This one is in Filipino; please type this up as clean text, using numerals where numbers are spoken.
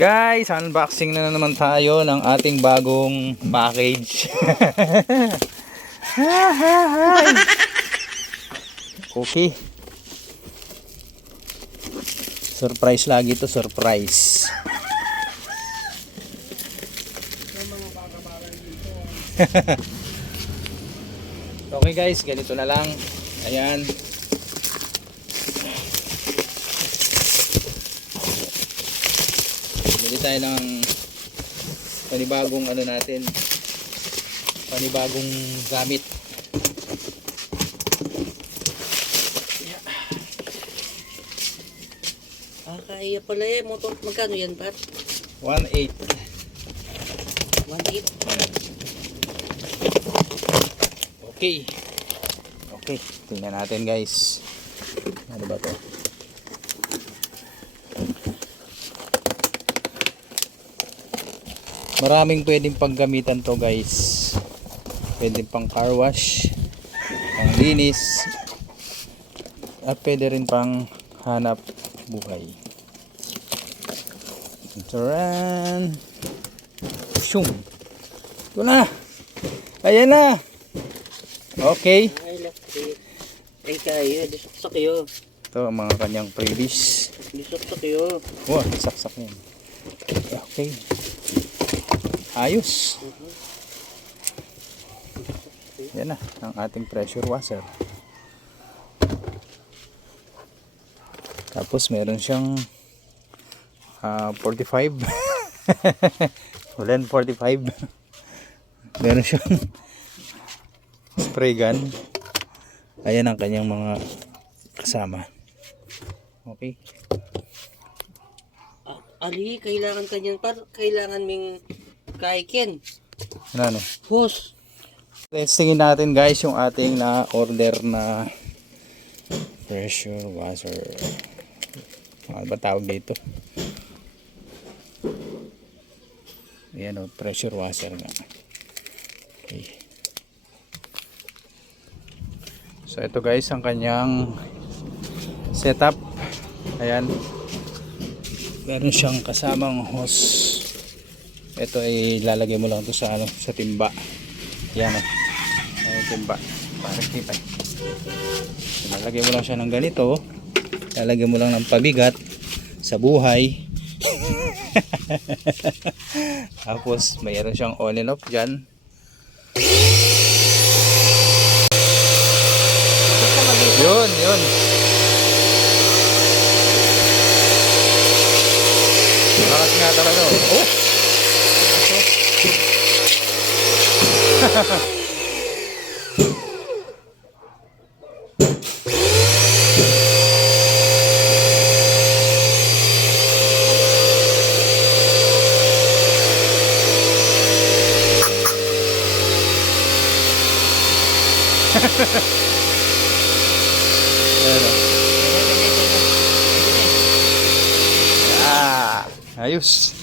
Guys, unboxing na naman tayo ng ating bagong package. Okay. Surprise lagi to, surprise. Okay guys, ganito na lang. Ayan. Bili tayo ng panibagong ano natin, panibagong gamit. Kaya pala eh, motor, magkano yan, Pat? 1.8. 1.8? Okay. Okay, tingnan natin guys. Ano ba to? Maraming pwedeng paggamitan to guys. Pwedeng pang car wash, pang linis, at pwede rin pang hanap buhay. Taran. Shum. Ito na. Ayan na. Okay. Ay kayo, disaksak yun. Ito ang mga kanyang freebies. Disaksak yun. Wow, saksak yan. Okay. Ayos. Yan na, ang ating pressure washer. Tapos meron siyang 45. Ulan 45. Meron siyang spray gun. Ayan ang kanyang mga kasama. Okay. Ali, kailangan kanyan, Pat. Kailangan ming kaikin. Ano? Hose. Let's tingin natin guys yung ating na order na pressure washer. Ano ba tawag dito? Ayan o, pressure washer nga. Okay. So ito guys ang kanyang setup. Ayan. Meron siyang kasamang hose. Ito ay lalagay mo lang to sa ano, sa timba. Yan o. Ayan timba. Para tipay. Lalagay mo lang siya ng ganito. Lalagay mo lang ng pabigat sa buhay. Tapos mayroon siyang on and off dyan. Yun, yun. Lakas nga talaga. Oh! Ayos.